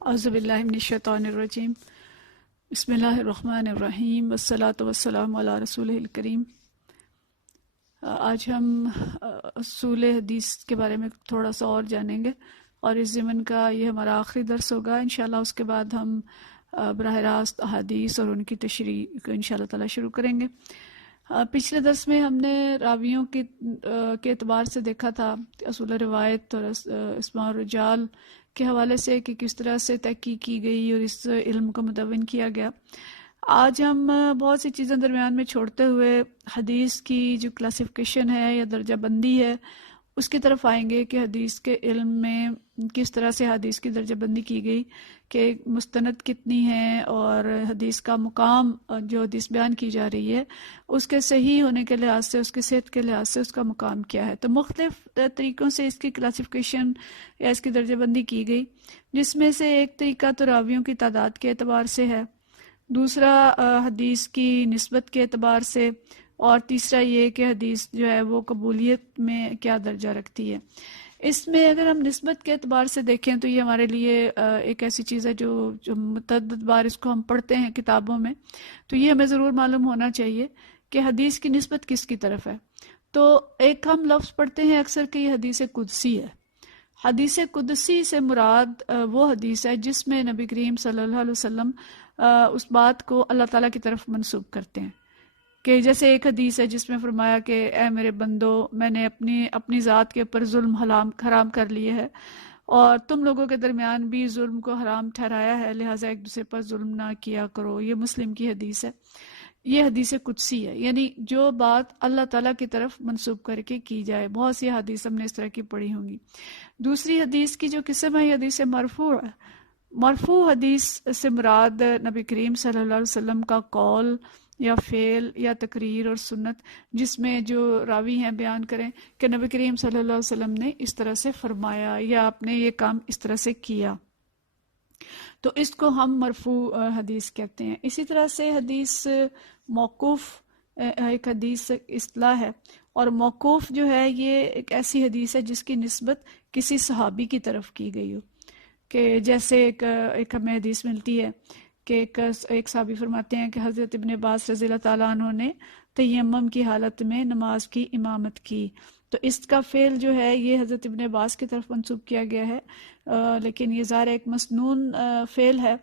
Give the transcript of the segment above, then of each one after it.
اعوذ باللہ من الشیطان الرجیم بسم اللہ الرحمن الرحیم والصلاة والسلام علی رسولہ الکریم۔ آج ہم اصول حدیث کے بارے میں تھوڑا سا اور جانیں گے، اور اس ضمن کا یہ ہمارا آخری درس ہوگا انشاءاللہ۔ اس کے بعد ہم براہ راست احادیث اور ان کی تشریح کو انشاءاللہ تعالی شروع کریں گے۔ پچھلے درس میں ہم نے راویوں کے اعتبار سے دیکھا تھا اصول روایت اور اسماء الرجال کے حوالے سے کہ کس طرح سے تحقیق کی گئی اور اس علم کو مدون کیا گیا۔ آج ہم بہت سی چیزیں درمیان میں چھوڑتے ہوئے حدیث کی جو کلاسیفیکیشن ہے یا درجہ بندی ہے اس کی طرف آئیں گے کہ حدیث کے علم میں کس طرح سے حدیث کی درجہ بندی کی گئی، کہ مستند کتنی ہے اور حدیث کا مقام جو حدیث بیان کی جا رہی ہے اس کے صحیح ہونے کے لحاظ سے، اس کے صحت کے لحاظ سے اس کا مقام کیا ہے۔ تو مختلف طریقوں سے اس کی کلاسیفیکیشن یا اس کی درجہ بندی کی گئی، جس میں سے ایک طریقہ تو راویوں کی تعداد کے اعتبار سے ہے، دوسرا حدیث کی نسبت کے اعتبار سے، اور تیسرا یہ کہ حدیث جو ہے وہ قبولیت میں کیا درجہ رکھتی ہے۔ اس میں اگر ہم نسبت کے اعتبار سے دیکھیں تو یہ ہمارے لیے ایک ایسی چیز ہے جو متعدد بار اس کو ہم پڑھتے ہیں کتابوں میں، تو یہ ہمیں ضرور معلوم ہونا چاہیے کہ حدیث کی نسبت کس کی طرف ہے۔ تو ایک ہم لفظ پڑھتے ہیں اکثر کہ یہ حدیث قدسی ہے۔ حدیث قدسی سے مراد وہ حدیث ہے جس میں نبی کریم صلی اللہ علیہ وسلم اس بات کو اللہ تعالیٰ کی طرف منسوب کرتے ہیں، کہ جیسے ایک حدیث ہے جس میں فرمایا کہ اے میرے بندو، میں نے اپنی ذات کے اوپر ظلم حرام کر لیے ہے، اور تم لوگوں کے درمیان بھی ظلم کو حرام ٹھہرایا ہے، لہٰذا ایک دوسرے پر ظلم نہ کیا کرو۔ یہ مسلم کی حدیث ہے، یہ حدیث قدسی ہے، یعنی جو بات اللہ تعالیٰ کی طرف منسوب کر کے کی جائے۔ بہت سی حدیث ہم نے اس طرح کی پڑھی ہوں گی۔ دوسری حدیث کی جو قسم ہے یہ حدیث مرفوع ہے۔ مرفوع حدیث سے مراد نبی کریم صلی اللہ علیہ وسلم کا قول یا فعل یا تقریر اور سنت، جس میں جو راوی ہیں بیان کریں کہ نبی کریم صلی اللہ علیہ وسلم نے اس طرح سے فرمایا یا آپ نے یہ کام اس طرح سے کیا، تو اس کو ہم مرفوع حدیث کہتے ہیں۔ اسی طرح سے حدیث موقوف ایک حدیث اصطلاح ہے، اور موقوف جو ہے یہ ایک ایسی حدیث ہے جس کی نسبت کسی صحابی کی طرف کی گئی ہو، کہ جیسے ایک ہمیں حدیث ملتی ہے کہ ایک صحابی فرماتے ہیں کہ حضرت ابن عباس رضی اللہ تعالیٰ عنہ نے تیمم کی حالت میں نماز کی امامت کی، تو اس کا فعل جو ہے یہ حضرت ابن عباس کی طرف منسوب کیا گیا ہے، لیکن یہ ظاہر ایک مسنون فعل ہے،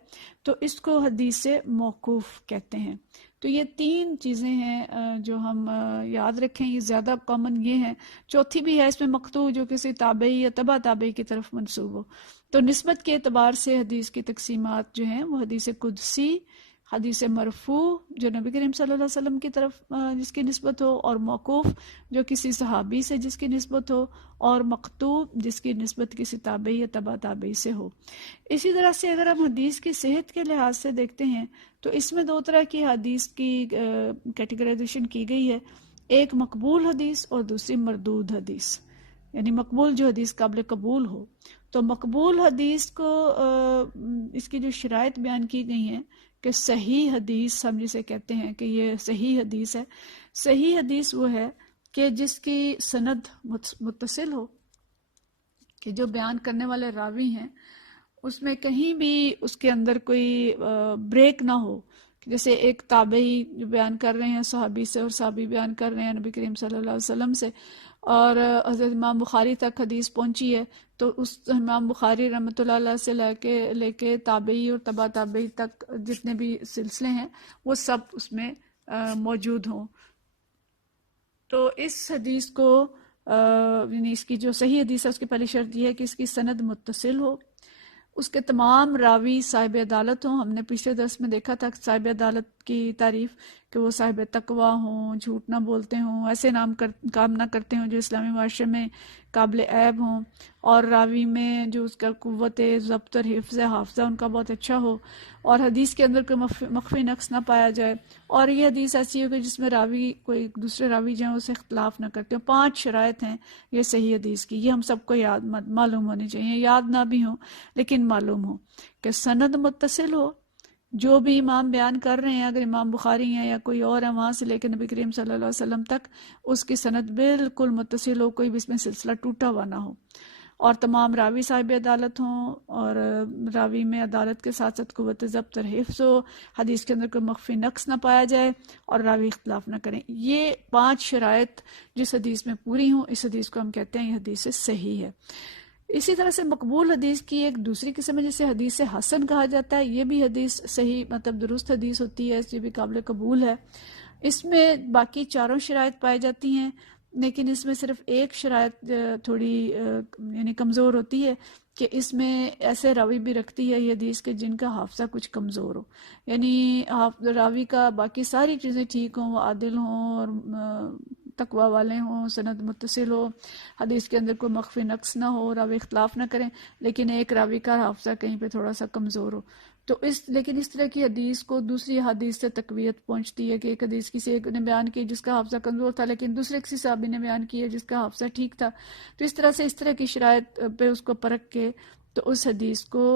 تو اس کو حدیث موقوف کہتے ہیں۔ تو یہ تین چیزیں ہیں جو ہم یاد رکھیں، یہ زیادہ کامن یہ ہیں۔ چوتھی بھی ہے اس میں مقطوع، جو کسی تابعی یا تبع تابعی کی طرف منسوب ہو۔ تو نسبت کے اعتبار سے حدیث کی تقسیمات جو ہیں وہ حدیث قدسی، حدیث مرفوع جو نبی کریم صلی اللہ علیہ وسلم کی طرف جس کی نسبت ہو، اور موقوف جو کسی صحابی سے جس کی نسبت ہو، اور مقطوع جس کی نسبت کسی تابعی یا تبع تابعی سے ہو۔ اسی طرح سے اگر ہم حدیث کی صحت کے لحاظ سے دیکھتے ہیں تو اس میں دو طرح کی حدیث کی کیٹیگرائزیشن کی گئی ہے، ایک مقبول حدیث اور دوسری مردود حدیث، یعنی مقبول جو حدیث قابل قبول ہو۔ تو مقبول حدیث کو اس کی جو شرائط بیان کی گئی ہیں کہ صحیح حدیث ہم جسے کہتے ہیں کہ یہ صحیح حدیث ہے۔ صحیح حدیث وہ ہے کہ جس کی سند متصل ہو، کہ جو بیان کرنے والے راوی ہیں اس میں کہیں بھی اس کے اندر کوئی بریک نہ ہو، جیسے ایک تابعی جو بیان کر رہے ہیں صحابی سے، اور صحابی بیان کر رہے ہیں نبی کریم صلی اللہ علیہ وسلم سے، اور حضرت امام بخاری تک حدیث پہنچی ہے، تو اس امام بخاری رحمۃ اللہ علیہ سے لے کے تابعی اور تبع تابعی تک جتنے بھی سلسلے ہیں وہ سب اس میں موجود ہوں۔ تو اس حدیث کو یعنی اس کی جو صحیح حدیث ہے اس کی پہلی شرط یہ ہے کہ اس کی سند متصل ہو، اس کے تمام راوی صاحب عدالت ہوں۔ ہم نے پچھلے درس میں دیکھا تھا صاحب عدالت کی تعریف، کہ وہ صاحب تقوی ہوں، جھوٹ نہ بولتے ہوں، ایسے کام نہ کرتے ہوں جو اسلامی معاشرے میں قابل عیب ہوں، اور راوی میں جو اس کا قوت ضبط اور حافظہ ان کا بہت اچھا ہو، اور حدیث کے اندر کوئی مخفی نقص نہ پایا جائے، اور یہ حدیث ایسی ہو کہ جس میں راوی کوئی دوسرے راوی جو ہیں اسے اختلاف نہ کرتے ہوں۔ 5 شرائط ہیں یہ صحیح حدیث کی، یہ ہم سب کو معلوم ہونی چاہیے، یاد نہ بھی ہوں لیکن معلوم ہو، کہ سند متصل ہو، جو بھی امام بیان کر رہے ہیں، اگر امام بخاری ہیں یا کوئی اور ہے، وہاں سے لے کے نبی کریم صلی اللہ علیہ وسلم تک اس کی سند بالکل متصل ہو، کوئی بھی اس میں سلسلہ ٹوٹا ہوا نہ ہو، اور تمام راوی صاحب عدالت ہوں، اور راوی میں عدالت کے ساتھ ساتھ قوت ضبط اور حفظ ہو، حدیث کے اندر کوئی مخفی نقص نہ پایا جائے، اور راوی اختلاف نہ کریں. یہ 5 شرائط جس حدیث میں پوری ہوں، اس حدیث کو ہم کہتے ہیں یہ حدیث صحیح ہے. اسی طرح سے مقبول حدیث کی ایک دوسری قسم ہے جسے حدیث حسن کہا جاتا ہے. یہ بھی حدیث صحیح مطلب درست حدیث ہوتی ہے، یہ بھی قابل قبول ہے. اس میں باقی 4 شرائط پائی جاتی ہیں، لیکن اس میں صرف ایک شرائط تھوڑی یعنی کمزور ہوتی ہے کہ اس میں ایسے راوی بھی رکھتی ہے یہ حدیث کہ جن کا حافظہ کچھ کمزور ہو، یعنی راوی کا باقی ساری چیزیں ٹھیک ہوں، وہ عادل ہوں اور تقوی والے ہوں، سند متصل ہو، حدیث کے اندر کوئی مخفی نقص نہ ہو، راوی اختلاف نہ کریں، لیکن ایک راوی کا حافظہ کہیں پہ تھوڑا سا کمزور ہو. تو لیکن اس طرح کی حدیث کو دوسری حدیث سے تقویت پہنچتی ہے کہ ایک حدیث کسی ایک نے بیان کی جس کا حافظہ کمزور تھا، لیکن دوسرے کسی صحابی نے بیان کی ہے جس کا حافظہ ٹھیک تھا. تو اس طرح کی شرائط پہ اس کو پرکھ کے تو اس حدیث کو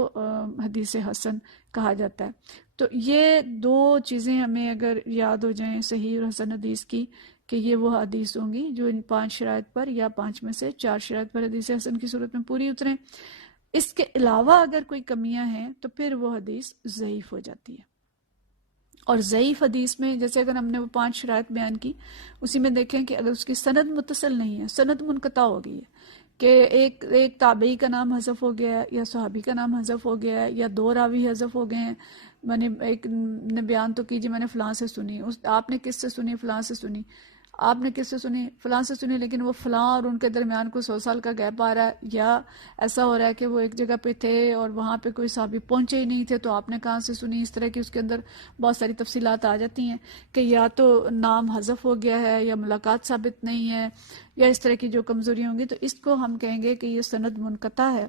حدیث حسن کہا جاتا ہے. تو یہ 2 چیزیں ہمیں اگر یاد ہو جائیں صحیح اور حسن حدیث کی، کہ یہ وہ حدیث ہوں گی جو ان 5 شرائط پر یا 5 میں سے 4 شرائط پر حدیث حسن کی صورت میں پوری اتریں. اس کے علاوہ اگر کوئی کمیاں ہیں تو پھر وہ حدیث ضعیف ہو جاتی ہے. اور ضعیف حدیث میں جیسے اگر ہم نے وہ 5 شرائط بیان کی، اسی میں دیکھیں کہ اگر اس کی سند متصل نہیں ہے، سند منقطع ہو گئی ہے کہ ایک تابعی کا نام حذف ہو گیا ہے، یا صحابی کا نام حذف ہو گیا ہے، یا 2 راوی حذف ہو گئے ہیں، میں نے ایک نے بیان تو کیجیے میں نے فلاں سے سنی، آپ نے کس سے سنی؟ فلاں سے سنی. آپ نے کس سے سنی؟ فلاں سے سنی، لیکن وہ فلاں اور ان کے درمیان کوئی 100 سال کا گیپ آ رہا ہے، یا ایسا ہو رہا ہے کہ وہ ایک جگہ پہ تھے اور وہاں پہ کوئی صحابی پہنچے ہی نہیں تھے تو آپ نے کہاں سے سنی. اس طرح کی اس کے اندر بہت ساری تفصیلات آ جاتی ہیں کہ یا تو نام حذف ہو گیا ہے، یا ملاقات ثابت نہیں ہے، یا اس طرح کی جو کمزوری ہوں گی، تو اس کو ہم کہیں گے کہ یہ سند منقطع ہے.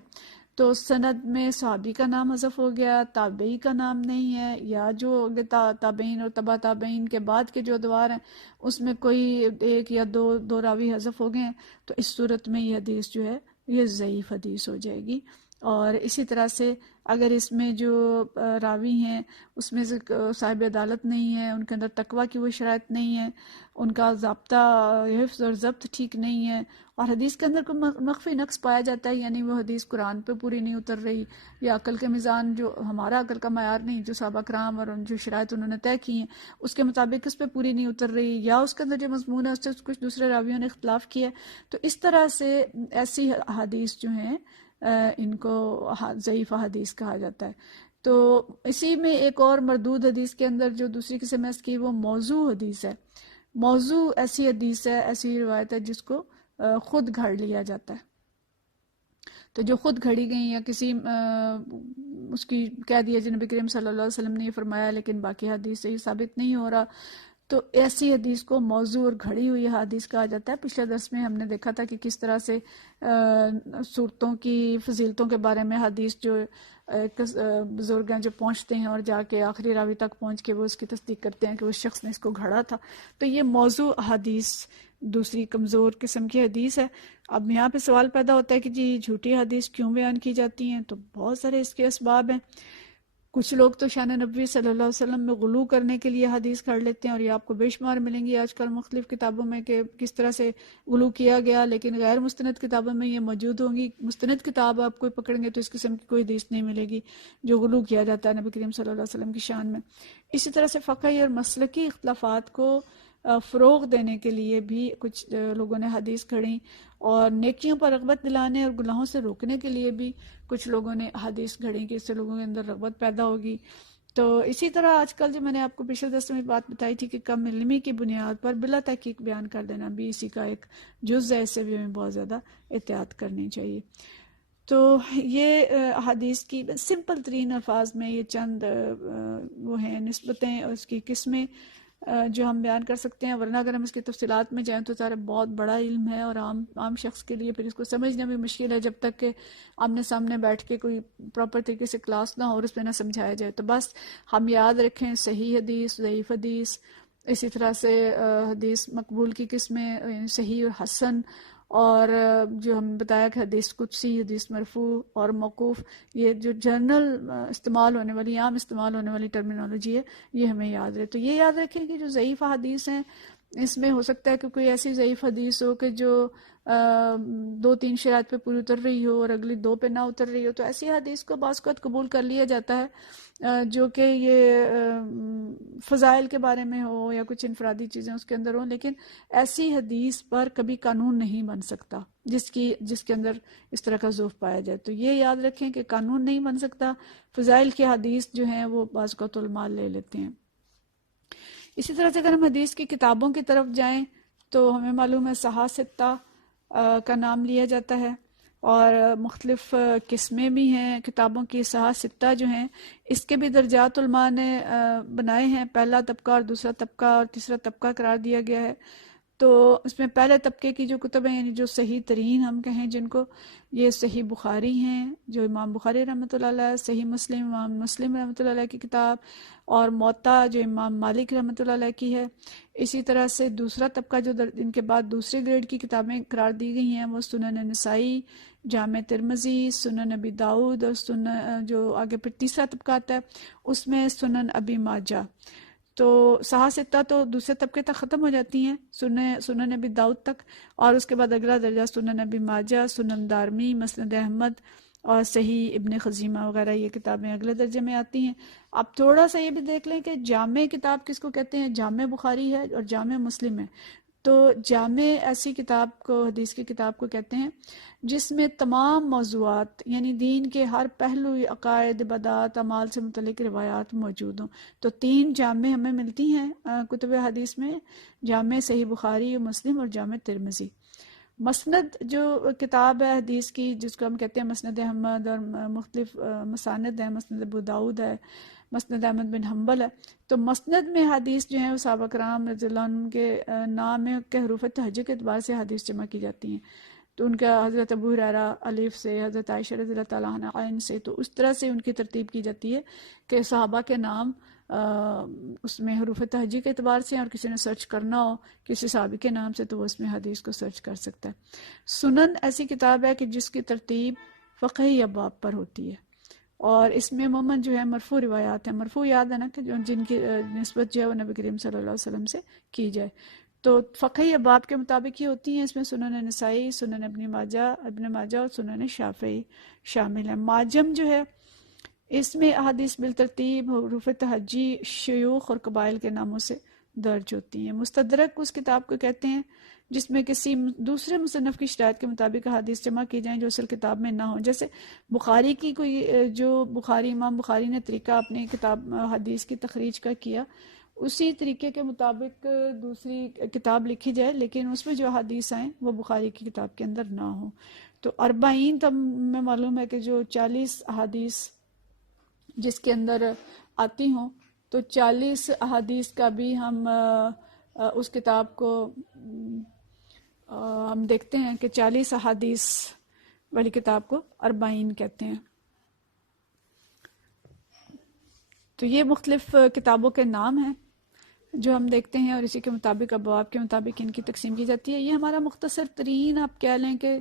تو سند میں صحابی کا نام حذف ہو گیا، تابعی کا نام نہیں ہے، یا جو تابعین اور تبع تابعین کے بعد کے جو ادوار ہیں اس میں کوئی 1 یا 2 راوی حذف ہو گئے ہیں، تو اس صورت میں یہ حدیث جو ہے یہ ضعیف حدیث ہو جائے گی. اور اسی طرح سے اگر اس میں جو راوی ہیں اس میں سے صاحب عدالت نہیں ہے، ان کے اندر تقوی کی وہ شرائط نہیں ہے، ان کا ضابطہ حفظ اور ضبط ٹھیک نہیں ہے، اور حدیث کے اندر کوئی مخفی نقص پایا جاتا ہے، یعنی وہ حدیث قرآن پہ پوری نہیں اتر رہی، یا عقل کے میزان جو ہمارا عقل کا معیار نہیں، جو صحابہ کرام اور جو شرائط انہوں نے طے کی ہیں اس کے مطابق اس پہ پوری نہیں اتر رہی، یا اس کے اندر جو مضمون ہے اس سے کچھ دوسرے راویوں نے اختلاف کیا ہے، تو اس طرح سے ایسی حدیث جو ہیں ان کو ضعیف حدیث کہا جاتا ہے. تو اسی میں ایک اور مردود حدیث کے اندر جو دوسری قسم ہے اس کی وہ موضوع حدیث ہے. موضوع ایسی حدیث ہے، ایسی روایت ہے جس کو خود گھڑ لیا جاتا ہے. تو جو خود گھڑی گئی یا کسی اس کی کہہ دیا جو نبی کریم صلی اللہ علیہ وسلم نے یہ فرمایا لیکن باقی حدیث سے یہ ثابت نہیں ہو رہا، تو ایسی حدیث کو موضوع اور گھڑی ہوئی حدیث کہا جاتا ہے. پچھلے درس میں ہم نے دیکھا تھا کہ کس طرح سے صورتوں کی فضیلتوں کے بارے میں حدیث جو بزرگ ہیں جو پہنچتے ہیں اور جا کے آخری راوی تک پہنچ کے وہ اس کی تصدیق کرتے ہیں کہ اس شخص نے اس کو گھڑا تھا. تو یہ موضوع حدیث دوسری کمزور قسم کی حدیث ہے. اب یہاں پہ سوال پیدا ہوتا ہے کہ جی جھوٹی حدیث کیوں بیان کی جاتی ہیں؟ تو بہت سارے اس کے اسباب ہیں. کچھ لوگ تو شان نبوی صلی اللہ علیہ وسلم میں غلو کرنے کے لیے حدیث کر لیتے ہیں، اور یہ آپ کو بے شمار ملیں گی آج کل مختلف کتابوں میں کہ کس طرح سے غلو کیا گیا، لیکن غیر مستند کتابوں میں یہ موجود ہوں گی. مستند کتاب آپ کوئی پکڑیں گے تو اس قسم کی کوئی حدیث نہیں ملے گی جو غلو کیا جاتا ہے نبی کریم صلی اللہ علیہ وسلم کی شان میں. اسی طرح سے فقہی اور مسلکی اختلافات کو فروغ دینے کے لیے بھی کچھ لوگوں نے حدیث کھڑی، اور نیکیوں پر رغبت دلانے اور گناہوں سے روکنے کے لیے بھی کچھ لوگوں نے حدیث گھڑی کہ اس سے لوگوں کے اندر رغبت پیدا ہوگی. تو اسی طرح آج کل جو میں نے آپ کو پچھلے درس میں بات بتائی تھی کہ کم علمی کی بنیاد پر بلا تحقیق بیان کر دینا بھی اسی کا ایک جز ہے، اس سے بھی ہمیں بہت زیادہ احتیاط کرنی چاہیے. تو یہ حدیث کی سمپل ترین الفاظ میں یہ چند وہ ہیں نسبتیں اور اس کی قسمیں جو ہم بیان کر سکتے ہیں، ورنہ اگر ہم اس کی تفصیلات میں جائیں تو سارا بہت بڑا علم ہے، اور عام شخص کے لیے پھر اس کو سمجھنا بھی مشکل ہے جب تک کہ آمنے سامنے بیٹھ کے کوئی پراپر طریقے سے کلاس نہ ہو اور اس میں نہ سمجھایا جائے. تو بس ہم یاد رکھیں صحیح حدیث، ضعیف حدیث، اسی طرح سے حدیث مقبول کی قسمیں صحیح اور حسن، اور جو ہم بتایا کہ حدیث قدسی، حدیث مرفوع اور موقوف، یہ جو جنرل استعمال ہونے والی عام استعمال ہونے والی ٹرمینالوجی ہے یہ ہمیں یاد رہے. تو یہ یاد رکھیں کہ جو ضعیف حدیث ہیں اس میں ہو سکتا ہے کہ کوئی ایسی ضعیف حدیث ہو کہ جو 2-3 شرائط پہ پوری اتر رہی ہو اور اگلی 2 پہ نہ اتر رہی ہو، تو ایسی حدیث کو بعض اوقات قبول کر لیا جاتا ہے جو کہ یہ فضائل کے بارے میں ہو یا کچھ انفرادی چیزیں اس کے اندر ہوں، لیکن ایسی حدیث پر کبھی قانون نہیں بن سکتا جس کے اندر اس طرح کا ذوف پایا جائے۔ تو یہ یاد رکھیں کہ قانون نہیں بن سکتا، فضائل کی حدیث جو ہیں وہ بعض اوقات علماء لے لیتے ہیں۔ اسی طرح سے اگر ہم حدیث کی کتابوں کی طرف جائیں تو ہمیں معلوم ہے صحاح ستہ کا نام لیا جاتا ہے، اور مختلف قسمیں بھی ہیں کتابوں کی۔ صحاح ستہ جو ہیں اس کے بھی درجات علماء نے بنائے ہیں، پہلا طبقہ اور دوسرا طبقہ اور تیسرا طبقہ قرار دیا گیا ہے۔ تو اس میں پہلے طبقے کی جو کتب ہیں، یعنی جو صحیح ترین ہم کہیں جن کو، یہ صحیح بخاری ہیں جو امام بخاری رحمۃ اللہ علیہ، صحیح مسلم امام مسلم رحمۃ اللہ علیہ کی کتاب، اور موطا جو امام مالک رحمۃ اللہ علیہ کی ہے۔ اسی طرح سے دوسرا طبقہ جو ان کے بعد دوسرے گریڈ کی کتابیں قرار دی گئی ہیں، وہ سنن نسائی، جامع ترمذی، سنن ابی داؤد، اور سنن جو آگے پھر تیسرا طبقہ آتا ہے اس میں سنن ابی ماجہ۔ تو صحاح ستہ تو دوسرے طبقے تک ختم ہو جاتی ہیں، سنن ابی داؤد تک، اور اس کے بعد اگلا درجہ سنن ابی ماجہ، سنن دارمی، مسند احمد اور صحیح ابن خزیمہ وغیرہ، یہ کتابیں اگلے درجے میں آتی ہیں۔ اب تھوڑا سا یہ بھی دیکھ لیں کہ جامع کتاب کس کو کہتے ہیں۔ جامع بخاری ہے اور جامع مسلم ہے۔ تو جامع ایسی کتاب کو، حدیث کی کتاب کو کہتے ہیں جس میں تمام موضوعات، یعنی دین کے ہر پہلو، عقائد، عبادات، اعمال سے متعلق روایات موجود ہوں۔ تو 3 جامع ہمیں ملتی ہیں کتب حدیث میں، جامع صحیح بخاری، مسلم اور جامع ترمذی۔ مسند جو کتاب ہے حدیث کی، جس کو ہم کہتے ہیں مسند احمد، اور مختلف مساند ہیں، مسند ابو داؤد ہے، مسند احمد بن حنبل ہے۔ تو مسند میں حدیث جو ہیں وہ صحابہ کرام رضی اللہ عنہ کے نام کے حروف تہجہ کے اعتبار سے حدیث جمع کی جاتی ہیں۔ تو ان کا حضرت ابو ہریرہ الف سے، حضرت عائشہ رضی اللہ تعالیٰ عنہ عین سے، تو اس طرح سے ان کی ترتیب کی جاتی ہے کہ صحابہ کے نام اس میں حروف تہجی کے اعتبار سے، اور کسی نے سرچ کرنا ہو کسی صحابی کے نام سے تو وہ اس میں حدیث کو سرچ کر سکتا ہے۔ سنن ایسی کتاب ہے کہ جس کی ترتیب فقہی ابواب پر ہوتی ہے، اور اس میں عموماً جو ہے مرفوع روایات ہیں۔ مرفوع یاد ہے نا کہ جن کی نسبت جو ہے وہ نبی کریم صلی اللہ علیہ وسلم سے کی جائے، تو فقہی ابواب کے مطابق ہی ہوتی ہیں۔ اس میں سنن نسائی، سنن ابن ماجہ اور سنن شافعی شامل ہیں۔ معجم جو ہے اس میں احادیث بالترتیب حروف تہجی، شیوخ اور قبائل کے ناموں سے درج ہوتی ہیں۔ مستدرک اس کتاب کو کہتے ہیں جس میں کسی دوسرے مصنف کی شرائط کے مطابق احادیث جمع کی جائیں جو اصل کتاب میں نہ ہوں۔ جیسے بخاری کی کوئی جو امام بخاری نے طریقہ اپنی کتاب حدیث کی تخریج کا کیا، اسی طریقے کے مطابق دوسری کتاب لکھی جائے، لیکن اس میں جو حدیث آئیں وہ بخاری کی کتاب کے اندر نہ ہوں۔ تو 40 تو میں معلوم ہے کہ جو 40 احادیث جس کے اندر آتی ہوں، تو 40 احادیث کا بھی ہم اس کتاب کو ہم دیکھتے ہیں کہ 40 احادیث والی کتاب کو 40 کہتے ہیں۔ تو یہ مختلف کتابوں کے نام ہیں جو ہم دیکھتے ہیں، اور اسی کے مطابق ابواب کے مطابق ان کی تقسیم کی جاتی ہے۔ یہ ہمارا مختصر ترین آپ کہہ لیں کہ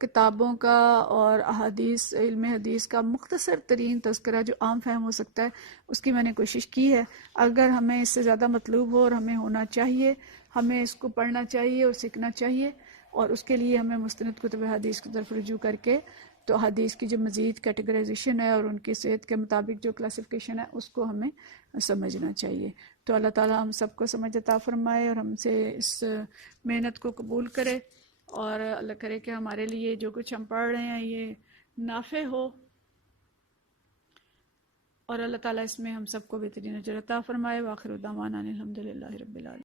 کتابوں کا اور احادیث، علم حدیث کا مختصر ترین تذکرہ جو عام فہم ہو سکتا ہے اس کی میں نے کوشش کی ہے۔ اگر ہمیں اس سے زیادہ مطلوب ہو اور ہمیں ہونا چاہیے، ہمیں اس کو پڑھنا چاہیے اور سیکھنا چاہیے، اور اس کے لیے ہمیں مستند کتب حدیث کی طرف رجوع کر کے تو حدیث کی جو مزید کیٹیگرائزیشن ہے اور ان کی صحت کے مطابق جو کلاسیفیکیشن ہے اس کو ہمیں سمجھنا چاہیے۔ تو اللہ تعالیٰ ہم سب کو سمجھ عطا فرمائے اور ہم سے اس محنت کو قبول کرے، اور اللہ کرے کہ ہمارے لیے جو کچھ ہم پڑھ رہے ہیں یہ نافع ہو، اور اللہ تعالیٰ اس میں ہم سب کو بہترین اجر عطا فرمائے۔ وآخر دعوانا الحمدللہ رب العالمین۔